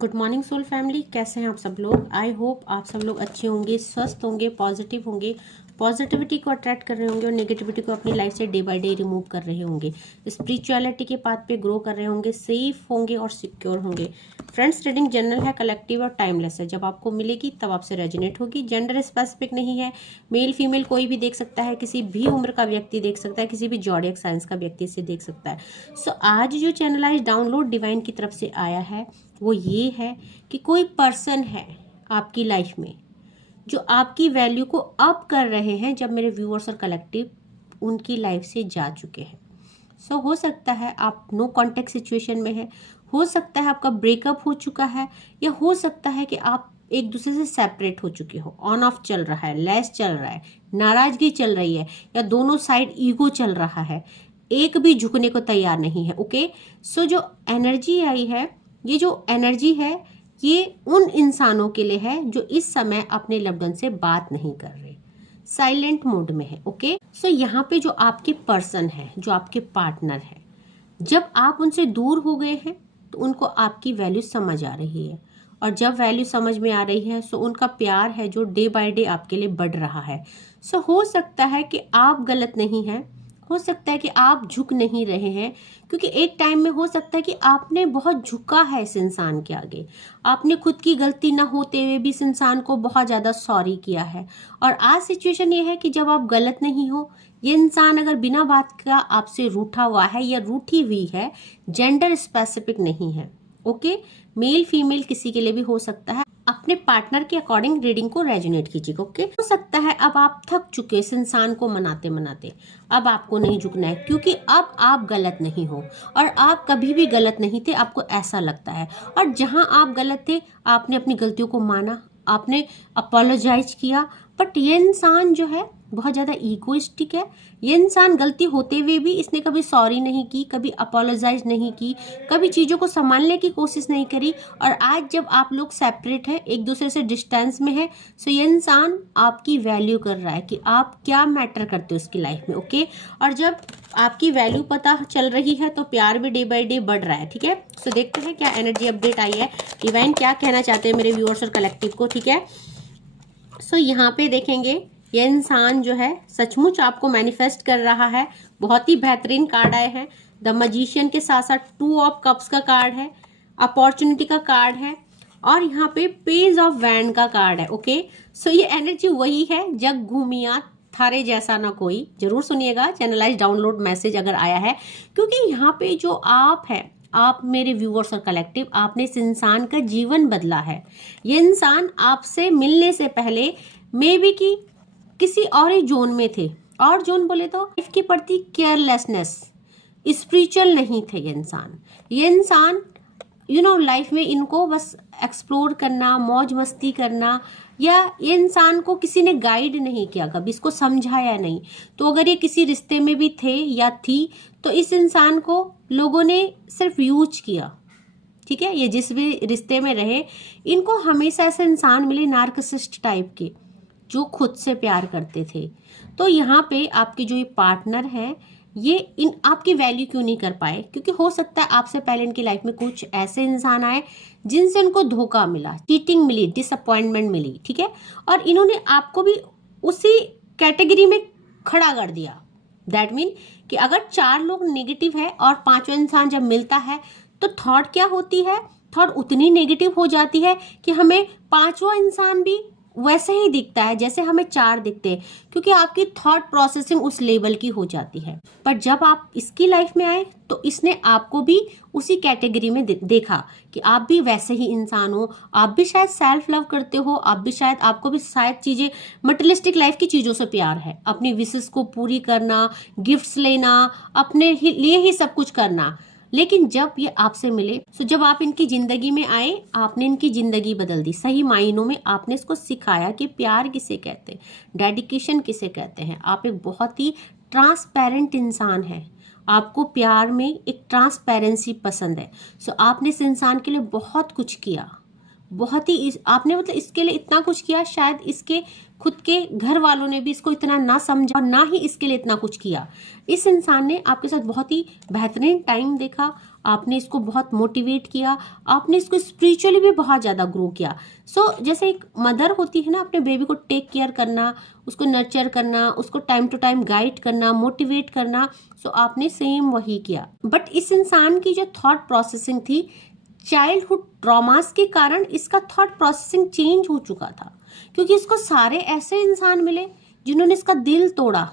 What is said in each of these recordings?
Good morning soul family, कैसे हैं आप सब लोग। आई होप आप सब लोग अच्छे होंगे, स्वस्थ होंगे, पॉजिटिव होंगे, पॉजिटिविटी को अट्रैक्ट कर रहे होंगे और नेगेटिविटी को अपनी लाइफ से डे बाय डे रिमूव कर रहे होंगे, स्पिरिचुअलिटी के पाथ पे ग्रो कर रहे होंगे, सेफ होंगे और सिक्योर होंगे। फ्रेंड्स, रीडिंग जनरल है, कलेक्टिव और टाइमलेस है। जब आपको मिलेगी तब आपसे रेजोनेट होगी। जेंडर स्पेसिफिक नहीं है, मेल फीमेल कोई भी देख सकता है, किसी भी उम्र का व्यक्ति देख सकता है, किसी भी जॉडियक साइंस का व्यक्ति इसे देख सकता है। सो आज जो चैनलाइज डाउनलोड डिवाइन की तरफ से आया है वो ये है कि कोई पर्सन है आपकी लाइफ में जो आपकी वैल्यू को अप कर रहे हैं, जब मेरे व्यूअर्स और कलेक्टिव उनकी लाइफ से जा चुके हैं। सो हो सकता है आप नो कॉन्टेक्ट सिचुएशन में है, हो सकता है आपका ब्रेकअप हो चुका है, या हो सकता है कि आप एक दूसरे से सेपरेट हो चुके हो, ऑन ऑफ चल रहा है, लेस चल रहा है, नाराजगी चल रही है, या दोनों साइड ईगो चल रहा है, एक भी झुकने को तैयार नहीं है। ओके, सो जो एनर्जी आई है, ये जो एनर्जी है ये उन इंसानों के लिए है जो इस समय अपने लव्ड वन से बात नहीं कर रहे, साइलेंट मोड में है। ओके, सो यहाँ पे जो आपके पर्सन है, जो आपके पार्टनर है, जब आप उनसे दूर हो गए हैं तो उनको आपकी वैल्यू समझ आ रही है, और जब वैल्यू समझ में आ रही है सो उनका प्यार है जो डे बाय डे आपके लिए बढ़ रहा है। सो हो सकता है कि आप गलत नहीं हैं, हो सकता है कि आप झुक नहीं रहे हैं, क्योंकि एक टाइम में हो सकता है कि आपने बहुत झुका है इस इंसान के आगे, आपने खुद की गलती ना होते हुए भी इस इंसान को बहुत ज़्यादा सॉरी किया है। और आज सिचुएशन ये है कि जब आप गलत नहीं हो, ये इंसान अगर बिना बात का आपसे रूठा हुआ है या रूठी हुई है, जेंडर स्पेसिफिक नहीं है। ओके, मेल फीमेल किसी के लिए भी हो सकता है। अपने पार्टनर के अकॉर्डिंग रीडिंग को रेजोनेट कीजिएगा। ओके, हो सकता है अब आप थक चुके इस इंसान को मनाते मनाते, अब आपको नहीं झुकना है, क्योंकि अब आप गलत नहीं हो और आप कभी भी गलत नहीं थे, आपको ऐसा लगता है। और जहां आप गलत थे आपने अपनी गलतियों को माना, आपने अपोलोजाइज किया, बट ये इंसान जो है बहुत ज़्यादा ईगोइस्टिक है। ये इंसान गलती होते हुए भी इसने कभी सॉरी नहीं की, कभी अपोलोजाइज नहीं की, कभी चीज़ों को संभालने की कोशिश नहीं करी। और आज जब आप लोग सेपरेट है, एक दूसरे से डिस्टेंस में है, सो ये इंसान आपकी वैल्यू कर रहा है कि आप क्या मैटर करते हो उसकी लाइफ में। ओके, और जब आपकी वैल्यू पता चल रही है तो प्यार भी डे बाय डे बढ़ रहा है। ठीक है, सो देखते हैं क्या एनर्जी अपडेट आई है, डिवाइन क्या कहना चाहते हैं मेरे व्यूअर्स और कलेक्टिव को। ठीक है, सो यहाँ पे देखेंगे ये इंसान जो है सचमुच आपको मैनिफेस्ट कर रहा है। बहुत ही बेहतरीन कार्ड आए हैं, द मैजिशियन के साथ साथ 2 ऑफ कप्स का कार्ड है, अपॉर्चुनिटी का कार्ड है, और यहाँ पे पेज ऑफ वैंड का कार्ड है। ओके, सो ये एनर्जी वही है, जग घूमिया थारे जैसा ना कोई। जरूर सुनिएगा चैनलाइज डाउनलोड मैसेज अगर आया है, क्योंकि यहाँ पे जो आप है, आप मेरे व्यूअर्स और कलेक्टिव, आपने इस इंसान का जीवन बदला है। ये इंसान आपसे मिलने से पहले मे बी की किसी और ही जोन में थे, और जोन बोले तो लाइफ के प्रति केयरलेसनेस, स्पिरिचुअल नहीं थे ये इंसान लाइफ में इनको बस एक्सप्लोर करना, मौज मस्ती करना, या ये इंसान को किसी ने गाइड नहीं किया, कभी इसको समझाया नहीं। तो अगर ये किसी रिश्ते में भी थे या थी तो इस इंसान को लोगों ने सिर्फ यूज किया। ठीक है, ये जिस भी रिश्ते में रहे, इनको हमेशा ऐसे इंसान मिले नार्सिसिस्ट टाइप के, जो खुद से प्यार करते थे। तो यहाँ पे आपके जो ये पार्टनर है, ये इन आपकी वैल्यू क्यों नहीं कर पाए, क्योंकि हो सकता है आपसे पहले इनकी लाइफ में कुछ ऐसे इंसान आए जिनसे इनको धोखा मिला, चीटिंग मिली, डिसअपॉइंटमेंट मिली। ठीक है, और इन्होंने आपको भी उसी कैटेगरी में खड़ा कर दिया। दैट मीन कि अगर 4 लोग नेगेटिव है और 5वां इंसान जब मिलता है तो थॉट क्या होती है, थॉट उतनी नेगेटिव हो जाती है कि हमें 5वां इंसान भी वैसे ही दिखता है जैसे हमें 4 दिखते हैं, क्योंकि आपकी थॉट प्रोसेसिंग उस लेवल की हो जाती है। पर जब आप इसकी लाइफ में आए तो इसने आपको भी उसी कैटेगरी में देखा कि आप भी वैसे ही इंसान हो, आप भी शायद सेल्फ लव करते हो, आप भी शायद, आपको भी शायद चीजें, मटेरियलिस्टिक लाइफ की चीजों से प्यार है, अपनी विशेष को पूरी करना, गिफ्ट्स लेना, अपने लिए ही सब कुछ करना। लेकिन जब ये आपसे मिले, तो जब आप इनकी जिंदगी में आए, आपने इनकी जिंदगी बदल दी। सही मायनों में आपने इसको सिखाया कि प्यार किसे कहते हैं, डेडिकेशन किसे कहते हैं। आप एक बहुत ही ट्रांसपेरेंट इंसान है, आपको प्यार में एक ट्रांसपेरेंसी पसंद है। सो आपने इस इंसान के लिए बहुत कुछ किया, बहुत ही आपने मतलब इसके लिए इतना कुछ किया, शायद इसके खुद के घर वालों ने भी इसको इतना ना समझा और ना ही इसके लिए इतना कुछ किया। इस इंसान ने आपके साथ बहुत ही बेहतरीन टाइम देखा, आपने इसको बहुत मोटिवेट किया, आपने इसको स्पिरिचुअली भी बहुत ज़्यादा ग्रो किया। जैसे एक मदर होती है ना, अपने बेबी को टेक केयर करना, उसको नर्चर करना, उसको टाइम टू टाइम गाइड करना, मोटिवेट करना, आपने सेम वही किया। बट इस इंसान की जो थॉट प्रोसेसिंग थी, चाइल्डहुड ट्रॉमास के कारण इसका थॉट प्रोसेसिंग चेंज हो चुका था, क्योंकि इसको सारे ऐसे इंसान मिले जिन्होंने इसका दिल तोड़ा,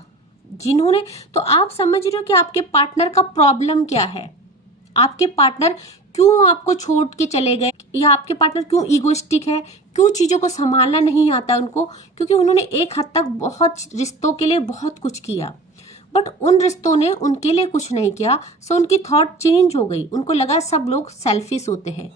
जिन्होंने, तो आप समझ रहे हो कि आपके पार्टनर का प्रॉब्लम क्या है, आपके पार्टनर क्यों आपको छोड़ के चले गए, या आपके पार्टनर क्यों ईगोइस्टिक है, क्यों चीज़ों को संभालना नहीं आता उनको, क्योंकि उन्होंने एक हद तक बहुत रिश्तों के लिए बहुत कुछ किया, बट उन रिश्तों ने उनके लिए कुछ नहीं किया। उनकी थॉट चेंज हो गई, उनको लगा सब लोग सेल्फिश होते हैं,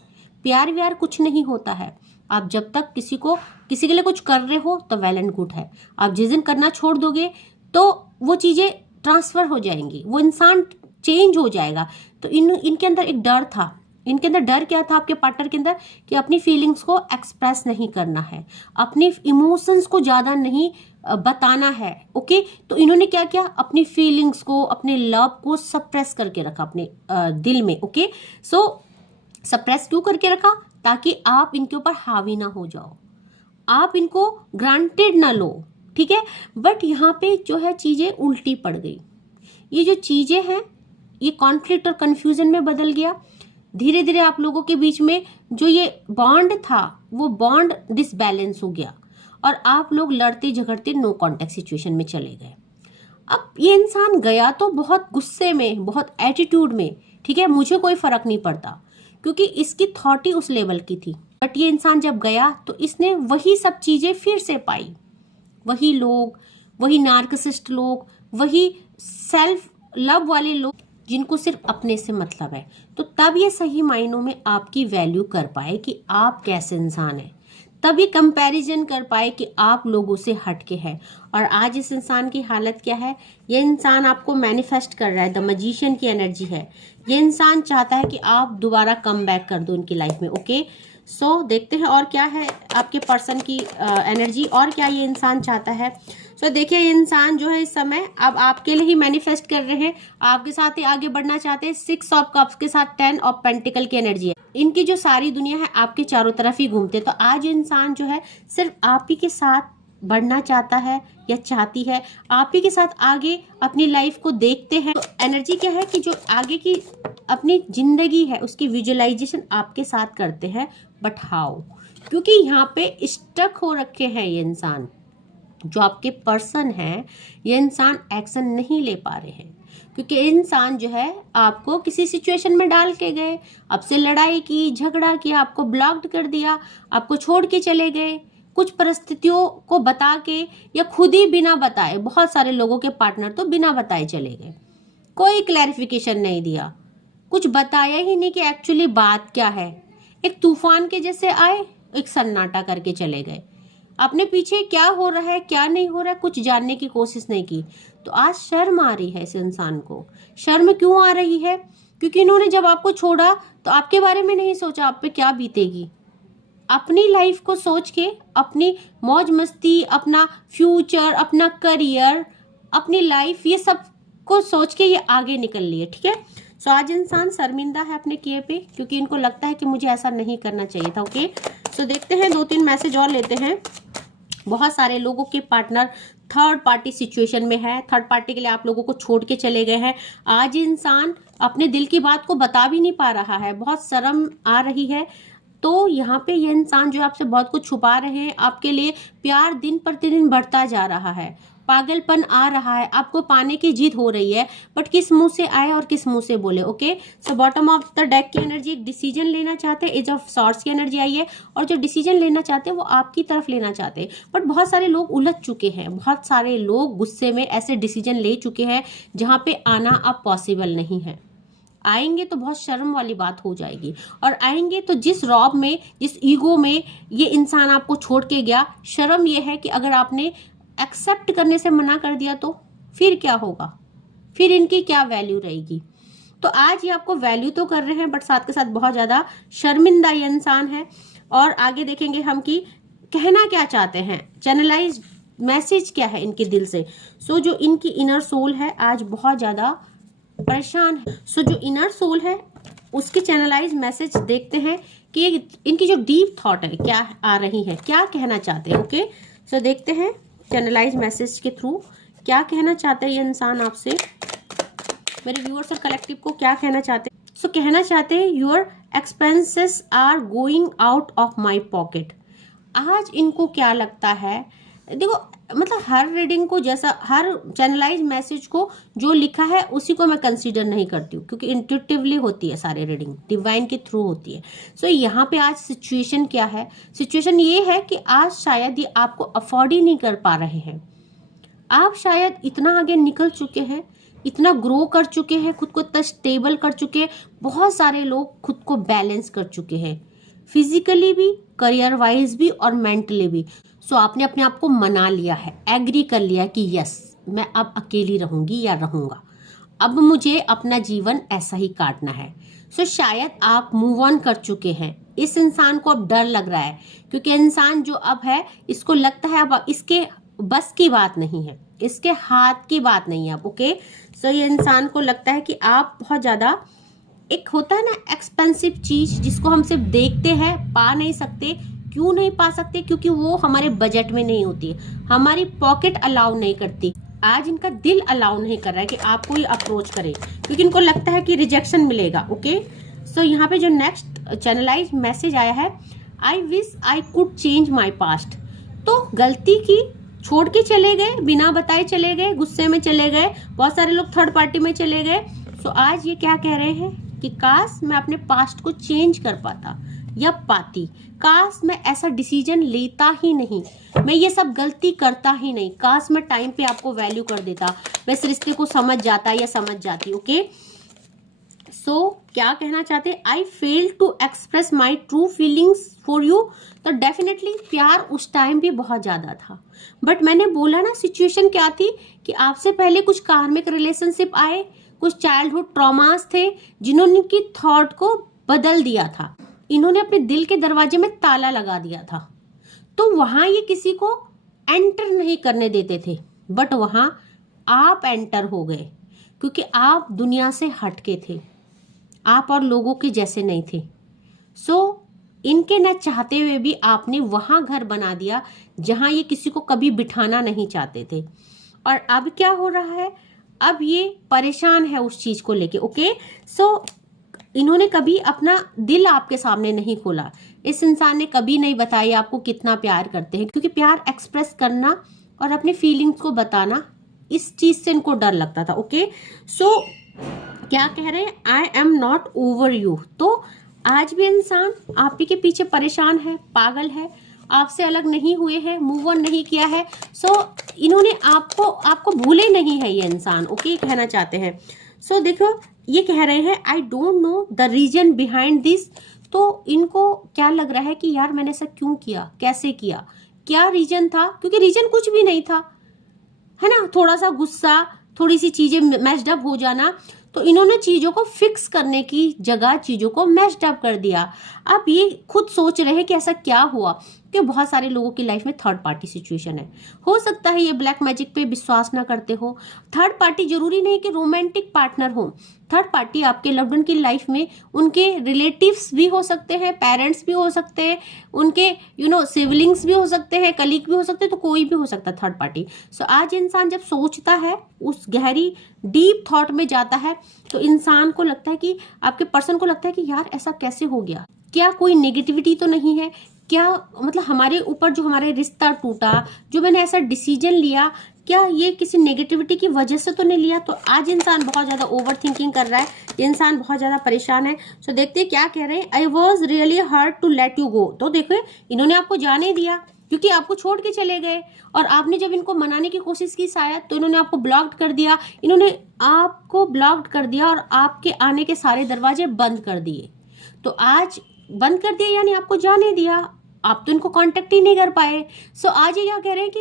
प्यार व्यार कुछ नहीं होता है। आप जब तक किसी के लिए कुछ कर रहे हो तो वेल एंड गुड है, आप जिस दिन करना छोड़ दोगे तो वो चीज़ें ट्रांसफ़र हो जाएंगी, वो इंसान चेंज हो जाएगा। तो इनके अंदर एक डर था, इनके अंदर डर क्या था आपके पार्टनर के अंदर, कि अपनी फीलिंग्स को एक्सप्रेस नहीं करना है, अपने इमोशंस को ज़्यादा नहीं बताना है। ओके, तो इन्होंने क्या किया, अपनी फीलिंग्स को, अपने लव को सप्रेस करके रखा अपने दिल में। ओके, सप्रेस क्यों करके रखा, ताकि आप इनके ऊपर हावी ना हो जाओ, आप इनको ग्रांटेड ना लो, ठीक है। बट यहाँ पे जो है चीज़ें उल्टी पड़ गई, ये जो चीज़ें हैं ये कॉन्फ्लिक्ट और कन्फ्यूजन में बदल गया। धीरे धीरे आप लोगों के बीच में जो ये बॉन्ड था वो बॉन्ड डिसबैलेंस हो गया और आप लोग लड़ते झगड़ते नो कॉन्टेक्ट सिचुएशन में चले गए। अब ये इंसान गया तो बहुत गुस्से में, बहुत एटीट्यूड में, ठीक है, मुझे कोई फर्क नहीं पड़ता, क्योंकि इसकी थॉट ही उस लेवल की थी। बट ये इंसान जब गया तो इसने वही सब चीज़ें फिर से पाई, वही लोग, वही नार्सिसिस्ट लोग, वही सेल्फ लव वाले लोग जिनको सिर्फ अपने से मतलब है। तो तब ये सही मायनों में आपकी वैल्यू कर पाए कि आप कैसे इंसान हैं, तभी कंपैरिजन कर पाए कि आप लोगों से हटके हैं। और आज इस इंसान की हालत क्या है, ये इंसान आपको मैनिफेस्ट कर रहा है, द मैजिशियन की एनर्जी है। ये इंसान चाहता है कि आप दोबारा कम बैक कर दो उनकी लाइफ में। ओके, देखते हैं और क्या है आपके पर्सन की एनर्जी, और क्या ये इंसान चाहता है। देखिए, ये इंसान जो है इस समय अब आपके लिए ही मैनिफेस्ट कर रहे हैं, आपके साथ ही आगे बढ़ना चाहते हैं। 6 ऑफ कप्स के साथ 10 ऑफ पेंटिकल की एनर्जी है, इनकी जो सारी दुनिया है आपके चारों तरफ ही घूमते। तो आज इंसान जो है सिर्फ आप ही के साथ बढ़ना चाहता है या चाहती है, आप ही के साथ आगे अपनी लाइफ को देखते हैं। तो एनर्जी क्या है कि जो आगे की अपनी जिंदगी है उसकी विजुअलाइजेशन आपके साथ करते हैं। बट हाउ, क्योंकि यहाँ पे स्टक हो रखे हैं ये इंसान, जो आपके पर्सन है, ये इंसान एक्शन नहीं ले पा रहे हैं, क्योंकि इंसान जो है आपको किसी सिचुएशन में डाल के गए, आपसे लड़ाई की, झगड़ा किया, आपको ब्लॉक्ड कर दिया, आपको छोड़ के चले गए, कुछ परिस्थितियों को बता के या खुद ही बिना बताए। बहुत सारे लोगों के पार्टनर तो बिना बताए चले गए, कोई क्लैरिफिकेशन नहीं दिया, कुछ बताया ही नहीं कि एक्चुअली बात क्या है। एक तूफान के जैसे आए, एक सन्नाटा करके चले गए, अपने पीछे क्या हो रहा है क्या नहीं हो रहा है कुछ जानने की कोशिश नहीं की। तो आज शर्म आ रही है इस इंसान को। शर्म क्यों आ रही है, क्योंकि इन्होंने जब आपको छोड़ा तो आपके बारे में नहीं सोचा आप पे क्या बीतेगी। अपनी लाइफ को सोच के, अपनी मौज मस्ती, अपना फ्यूचर, अपना करियर, अपनी लाइफ, ये सब को सोच के ये आगे निकल लिए, ठीक है। आज इंसान शर्मिंदा है अपने किए पे, क्योंकि इनको लगता है कि मुझे ऐसा नहीं करना चाहिए था। ओके, देखते हैं 2-3 मैसेज और लेते हैं। बहुत सारे लोगों के पार्टनर थर्ड पार्टी सिचुएशन में है, थर्ड पार्टी के लिए आप लोगों को छोड़ के चले गए हैं। आज इंसान अपने दिल की बात को बता भी नहीं पा रहा है, बहुत शर्म आ रही है। तो यहाँ पे ये इंसान जो आपसे बहुत कुछ छुपा रहे हैं, आपके लिए प्यार दिन प्रतिदिन बढ़ता जा रहा है, पागलपन आ रहा है, आपको पाने की जिद हो रही है, बट किस मुंह से आए और किस मुंह से बोले। Okay, bottom of the deck की एनर्जी, एक डिसीजन लेना चाहते हैं, एज ऑफ सॉर्ड्स की एनर्जी आई है, और जो डिसीजन लेना चाहते हैं वो आपकी तरफ लेना चाहते हैं। बट बहुत सारे लोग उलझ चुके हैं, बहुत सारे लोग गुस्से में ऐसे डिसीजन ले चुके हैं जहाँ पे आना अब पॉसिबल नहीं है। आएंगे तो बहुत शर्म वाली बात हो जाएगी, और आएंगे तो जिस रॉब में, जिस ईगो में ये इंसान आपको छोड़ के गया, शर्म ये है कि अगर आपने एक्सेप्ट करने से मना कर दिया तो फिर क्या होगा, फिर इनकी क्या वैल्यू रहेगी। तो आज ये आपको वैल्यू तो कर रहे हैं, बट साथ के साथ बहुत ज़्यादा शर्मिंदा ये इंसान है। और आगे देखेंगे हम कि कहना क्या चाहते हैं, चैनलाइज मैसेज क्या है इनके दिल से। सो जो इनकी इनर सोल है आज बहुत ज़्यादा परेशान है। सो जो इनर सोल है उसके चैनलाइज मैसेज देखते हैं कि इनकी जो डीप थॉट है क्या आ रही है, क्या कहना चाहते हैं। ओके, सो देखते हैं चैनलाइज मैसेज के थ्रू क्या कहना चाहते हैं ये इंसान आपसे, मेरे व्यूअर्स और कलेक्टिव को क्या कहना चाहते हैं। सो कहना चाहते हैं your expenses are going out of my pocket. आज इनको क्या लगता है, देखो मतलब हर रीडिंग को, जैसा हर चैनलाइज मैसेज को जो लिखा है उसी को मैं कंसीडर नहीं करती हूँ, क्योंकि इंट्यूटिवली होती है सारी रीडिंग, डिवाइन के थ्रू होती है। सो यहाँ पे आज सिचुएशन क्या है, सिचुएशन ये है कि आज शायद ये आपको अफोर्ड ही नहीं कर पा रहे हैं। आप शायद इतना आगे निकल चुके हैं, इतना ग्रो कर चुके हैं, खुद को इतना स्टेबल कर चुके हैं। बहुत सारे लोग खुद को बैलेंस कर चुके हैं, फिजिकली भी, करियर वाइज भी और मेंटली भी। सो आपने अपने आप को मना लिया है, एग्री कर लिया कि यस मैं अब अकेली रहूंगी या रहूंगा, अब मुझे अपना जीवन ऐसा ही काटना है। सो शायद आप मूव ऑन कर चुके हैं। इस इंसान को अब डर लग रहा है, क्योंकि इंसान जो अब है इसको लगता है अब इसके बस की बात नहीं है, इसके हाथ की बात नहीं है अब। ओके, सो ये इंसान को लगता है कि आप बहुत ज़्यादा, एक होता है ना एक्सपेंसिव चीज जिसको हम सिर्फ देखते हैं, पा नहीं सकते। क्यों नहीं पा सकते? क्योंकि वो हमारे बजट में नहीं होती है, हमारी पॉकेट अलाउ नहीं करती। आज इनका दिल अलाउ नहीं कर रहा है कि आपको ये अप्रोच करे, क्योंकि इनको लगता है कि रिजेक्शन मिलेगा। ओके, सो यहाँ पे जो नेक्स्ट चैनलाइज मैसेज आया है, I wish I could change my past. तो गलती की, छोड़ के चले गए, बिना बताए चले गए, गुस्से में चले गए, बहुत सारे लोग थर्ड पार्टी में चले गए। सो आज ये क्या कह रहे हैं कि काश मैं अपने पास्ट को चेंज कर पाता या पाती, काश मैं ऐसा डिसीजन लेता ही नहीं, मैं ये सब गलती करता ही नहीं, काश मैं टाइम पे आपको वैल्यू कर देता, मैं इस रिश्ते को समझ जाता या समझ जाती। ओके, सो क्या कहना चाहते, I fail to express my true feelings for you. तो डेफिनेटली प्यार उस टाइम भी बहुत ज्यादा था, बट मैंने बोला ना सिचुएशन क्या थी कि आपसे पहले कुछ कार्मिक रिलेशनशिप आए, कुछ चाइल्डहुड ट्रॉमास थे जिन्होंने की थॉट को बदल दिया था। इन्होंने अपने दिल के दरवाजे में ताला लगा दिया था, तो वहां ये किसी को एंटर नहीं करने देते थे, बट वहां आप एंटर हो गए, क्योंकि आप दुनिया से हटके थे, आप और लोगों के जैसे नहीं थे। सो इनके न चाहते हुए भी आपने वहां घर बना दिया जहां ये किसी को कभी बिठाना नहीं चाहते थे। और अब क्या हो रहा है, अब ये परेशान है उस चीज को लेके। ओके, सो इन्होंने कभी अपना दिल आपके सामने नहीं खोला, इस इंसान ने कभी नहीं बताया आपको कितना प्यार करते हैं, क्योंकि प्यार एक्सप्रेस करना और अपने फीलिंग्स को बताना, इस चीज से इनको डर लगता था। ओके, सो क्या कह रहे हैं, I am not over you. तो आज भी इंसान आप ही के पीछे परेशान है, पागल है, आपसे अलग नहीं हुए हैं, मूव ऑन नहीं किया है। सो इन्होंने आपको भूले नहीं है ये इंसान। ओके, कहना चाहते हैं। सो देखो ये कह रहे हैं, I don't know the reason behind this. तो इनको क्या लग रहा है कि यार मैंने ऐसा क्यों किया, कैसे किया, क्या रीजन था, क्योंकि रीजन कुछ भी नहीं था, है ना, थोड़ा सा गुस्सा, थोड़ी सी चीजें मैश्ड अप हो जाना। तो इन्होंने चीजों को फिक्स करने की जगह चीजों को मैश्ड अप कर दिया। अब ये खुद सोच रहे हैं कि ऐसा क्या हुआ, कि बहुत सारे लोगों की लाइफ में थर्ड पार्टी सिचुएशन है। हो सकता है ये ब्लैक मैजिक पे विश्वास ना करते हो। थर्ड पार्टी जरूरी नहीं कि रोमांटिक पार्टनर हो, थर्ड पार्टी आपके लव्ड वन की लाइफ में उनके रिलेटिव्स भी हो सकते हैं, पेरेंट्स भी हो सकते हैं, उनके सिबलिंग्स भी हो सकते हैं, कलीग भी हो सकते हैं, तो कोई भी हो सकता है थर्ड पार्टी। सो आज इंसान जब सोचता है, उस गहरी डीप थॉट में जाता है, तो इंसान को लगता है कि आपके पर्सन को लगता है कि यार ऐसा कैसे हो गया, क्या कोई नेगेटिविटी तो नहीं है, क्या मतलब हमारे ऊपर जो हमारे रिश्ता टूटा, जो मैंने ऐसा डिसीजन लिया, क्या ये किसी नेगेटिविटी की वजह से तो नहीं लिया। तो आज इंसान बहुत ज्यादा ओवर थिंकिंग कर रहा है, ये इंसान बहुत ज्यादा परेशान है। सो देखते हैं क्या कह रहे हैं, I was really hurt to let you go. तो देखो इन्होंने आपको जाने दिया, क्योंकि आपको छोड़ के चले गए, और आपने जब इनको मनाने की कोशिश की शायद, तो इन्होंने आपको ब्लॉक्ड कर दिया, इन्होंने आपको ब्लॉक्ड कर दिया और आपके आने के सारे दरवाजे बंद कर दिए। तो आज बंद कर दिया यानी आपको जाने दिया, आप तो इनको कांटेक्ट ही नहीं कर पाए। सो आज ये क्या कह रहे हैं कि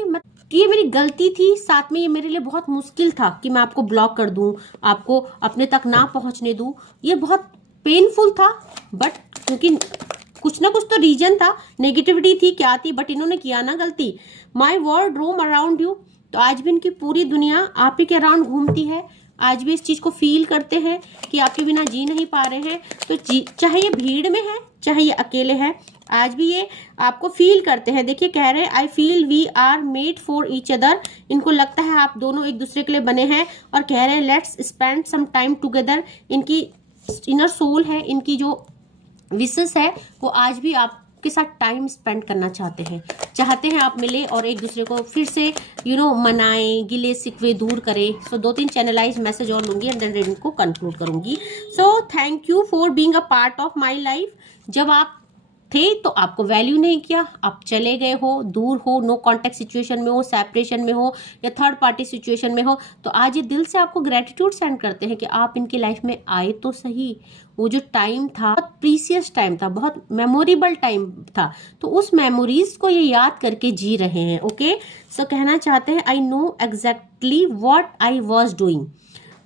ये मेरी गलती थी, साथ में ये मेरे लिए बहुत मुश्किल था कि मैं आपको ब्लॉक कर दूं, आपको अपने तक ना पहुंचने दूं, ये बहुत पेनफुल था, बट क्योंकि कुछ ना कुछ तो रीजन था, नेगेटिविटी थी, क्या थी, बट इन्होंने किया ना गलती। My world roam around you, तो आज भी इनकी पूरी दुनिया आप ही के अराउंड घूमती है। आज भी इस चीज को फील करते हैं कि आपके बिना जी नहीं पा रहे हैं। तो चाहे ये भीड़ में है चाहे ये अकेले है, आज भी ये आपको फील करते हैं। देखिए कह रहे हैं I feel we are made for each other, इनको लगता है आप दोनों एक दूसरे के लिए बने हैं। और कह रहे हैं let's spend some time together, इनकी इनर सोल है, इनकी जो विशेस है वो आज भी आपके साथ टाइम स्पेंड करना चाहते हैं आप मिले और एक दूसरे को फिर से मनाएं, गिले शिकवे दूर करें। सो 2-3 चैनलाइज मैसेज और लूंगी एंड देन रीडिंग को कंक्लूड करूंगी। So thank you for being a part of my life. जब आप थे तो आपको वैल्यू नहीं किया, आप चले गए हो, दूर हो, नो कांटेक्ट सिचुएशन में हो, सेपरेशन में हो या थर्ड पार्टी सिचुएशन में हो, तो आज ये दिल से आपको ग्रेटिट्यूड सेंड करते हैं कि आप इनकी लाइफ में आए तो सही। वो जो टाइम था बहुत प्रीसियस टाइम था, बहुत मेमोरेबल टाइम था, तो उस मेमोरीज को ये याद करके जी रहे हैं। ओके, सो कहना चाहते हैं I know exactly what I was doing.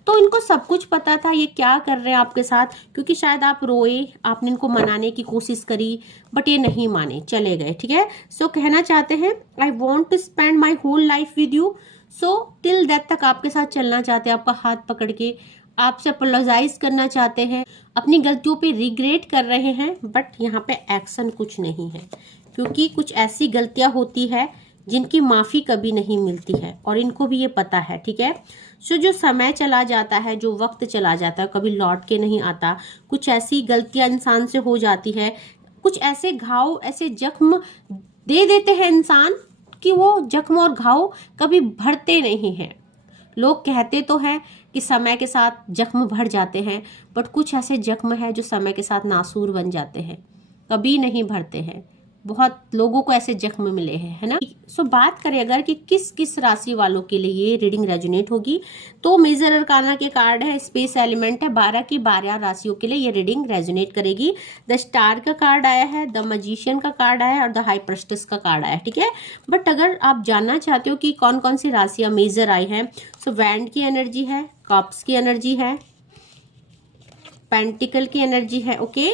तो इनको सब कुछ पता था ये क्या कर रहे हैं आपके साथ, क्योंकि शायद आप रोए, आपने इनको मनाने की कोशिश करी बट ये नहीं माने, चले गए। ठीक है, सो कहना चाहते हैं I want to spend my whole life with you. So till death तक आपके साथ चलना चाहते हैं, आपका हाथ पकड़ के, आपसे अपोलोजाइज करना चाहते हैं, अपनी गलतियों पे रिग्रेट कर रहे हैं, बट यहाँ पे एक्शन कुछ नहीं है, क्योंकि कुछ ऐसी गलतियां होती है जिनकी माफ़ी कभी नहीं मिलती है और इनको भी ये पता है। ठीक है, सो जो समय चला जाता है, जो वक्त चला जाता है, कभी लौट के नहीं आता। कुछ ऐसी गलतियां इंसान से हो जाती है, कुछ ऐसे घाव, ऐसे जख्म दे देते हैं इंसान कि वो जख्म और घाव कभी भरते नहीं हैं। लोग कहते तो हैं कि समय के साथ जख्म भर जाते हैं, बट कुछ ऐसे जख्म है जो समय के साथ नासूर बन जाते हैं, कभी नहीं भरते हैं। बहुत लोगों को ऐसे जख्म मिले हैं, है ना। सो बात करें अगर कि किस किस राशि वालों के लिए ये रीडिंग रेजोनेट होगी, तो मेजर अरकाना के कार्ड है, स्पेस एलिमेंट है, 12 की 12 राशियों के लिए ये रीडिंग रेजोनेट करेगी। द स्टार का कार्ड आया है, द मजिशियन का कार्ड आया है और द हाई प्रेस्टिस का कार्ड आया है। ठीक है, बट अगर आप जानना चाहते हो कि कौन कौन सी राशियां मेजर आई हैं, सो वैंड की एनर्जी है, कप्स की एनर्जी है, पेंटिकल की एनर्जी है। ओके,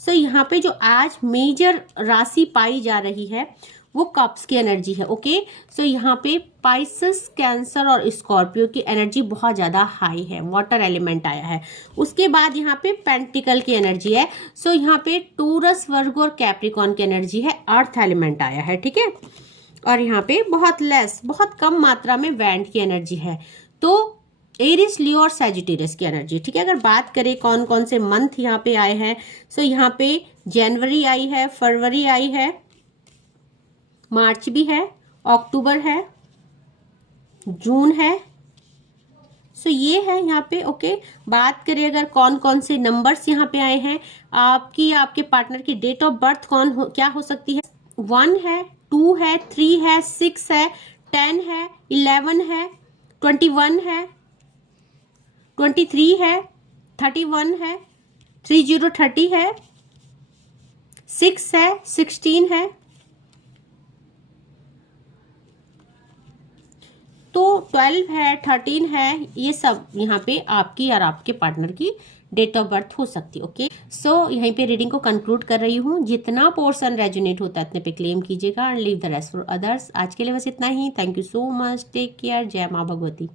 सो यहाँ पे जो आज मेजर राशि पाई जा रही है वो कप्स की एनर्जी है। ओके, सो यहाँ पे पाइसेस, कैंसर और स्कॉर्पियो की एनर्जी बहुत ज़्यादा हाई है, वाटर एलिमेंट आया है। उसके बाद यहाँ पे पेंटिकल की एनर्जी है। सो यहाँ पे टोरस, वर्गो और कैप्रिकॉन की एनर्जी है, अर्थ एलिमेंट आया है। ठीक है, और यहाँ पे बहुत कम मात्रा में वैंड की एनर्जी है। तो एरिस, लियो और सैजिटेरियस की एनर्जी। ठीक है, अगर बात करें कौन कौन से मंथ यहाँ पे आए हैं, सो यहाँ पे जनवरी आई है, फरवरी आई है, मार्च भी है, अक्टूबर है, जून है। सो ये है यहाँ पे। ओके, बात करें अगर कौन कौन से नंबर्स यहाँ पे आए हैं, आपकी आपके पार्टनर की डेट ऑफ बर्थ क्या हो सकती है। 1 है, 2 है, 3 है, 6 है, 10 है, 11 है, 21 है, 23 है, 31 है, 30 है, 6 है, 16 है। तो 12 है, 13 है, ये सब यहाँ पे आपकी और आपके पार्टनर की डेट ऑफ बर्थ हो सकती है। ओके, सो यहीं पे रीडिंग को कंक्लूड कर रही हूँ। जितना पोर्शन रेजोनेट होता है इतने पे क्लेम कीजिएगा and leave the rest for others. आज के लिए बस इतना ही। Thank you so much, take care, जय माँ भगवती।